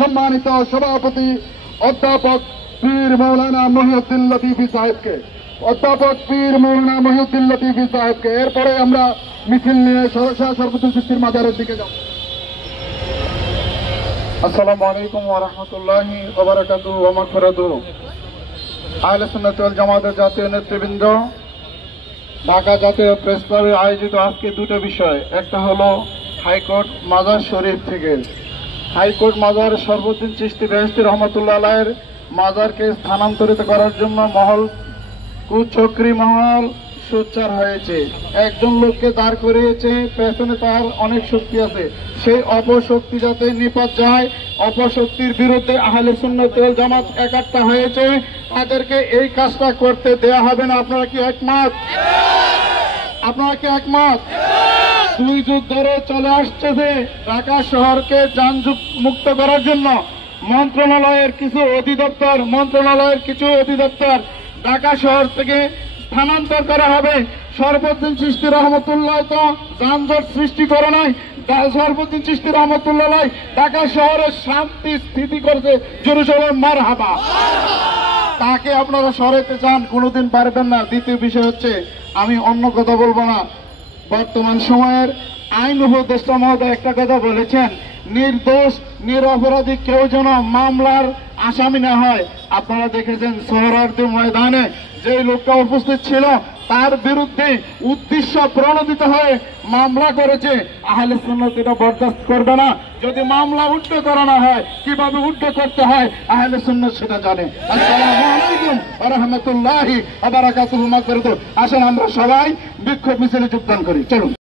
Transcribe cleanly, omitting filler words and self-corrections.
সম্মানিত সভাপতি অধ্যাপক পীর মৌলানা মহিউদ্দিন লতিফি সাহেবকে এরপরে আমরা মিছিল নিয়ে সর্বত্র সৃষ্টির মাজারের দিকে যাব। আসসালামু আলাইকুম ওয়া রাহমাতুল্লাহি ওয়া বারাকাতুহু ওয়া মাগফিরাতুহু। আহলে সুন্নাত ওয়াল জামাতের জাতীয় নেতৃবৃন্দ, ঢাকা জাতীয় প্রেস ক্লাবে আয়োজিত আজকে দুটো বিষয়, একটা হলো হাইকোর্ট মাজার শরীফ থেকে হাইকোর্ট মাজার শরফুদ্দিন চিশতি বেহেশতি রহমতুল্লাহ আলাইহির মাজারকে স্থানান্তরিত করার জন্য কুচক্রী মহল সোচ্চার হয়েছে। একজন লোককে দাঁড় করিয়েছে, পেছনে তার অনেক শক্তি আছে, সেই অপশক্তি যাতে নিপাত যায়, অপশক্তির বিরুদ্ধে আহলে সুন্নাত ওয়াল জামাত একাত্ম হয়েছে, তাদেরকে এই কাজটা করতে দেয়া হবে না। আপনারা কি একমত? দুই যুগ ধরে চলে আসছে যে ঢাকা শহরকে যানজট মুক্ত করার জন্য মন্ত্রণালয়ের কিছু অধিদপ্তর ঢাকা শহর থেকে স্থানান্তর করা হবে। শরফুদ্দিন চিশতি রহমতুল্লাহ তো যানজট সৃষ্টি করে নাই, শরফুদ্দিন চিশতি রহমতুল্লাহ ঢাকা শহরের শান্তি স্থিতি করেছে। জেরুজালেম মারহাবা। তাকে আপনারা সরাইতে চান, কোনোদিন পারবেন না। দ্বিতীয় বিষয় হচ্ছে, আমি অন্য কথা বলবো না, বর্তমান সময়ের আইন উপদেষ্টা মহোদয় একটা কথা বলেছেন, নির্দোষ নিরপরাধী কেউ যেন মামলার আসামি না হয়। আপনারা দেখেছেন সোহরাওয়ার্দী ময়দানে যে লোকটা উপস্থিত ছিল, তার বিরুদ্ধে উদ্দেশ্য প্রণোদিত হয়ে মামলা করেছে। আহলে সুন্নাত এটা বরদাস্ত করবে না। যদি মামলা উঠতে করানো হয়, কিভাবে উঠতে করতে হয় আহলে সুন্নাত সেটা জানে। আসসালামু আলাইকুম ওয়া রাহমাতুল্লাহি ওয়া বারাকাতুহু। আসেন আমরা সবাই বিক্ষোভ মিছিলে যোগদান করি, চলুন।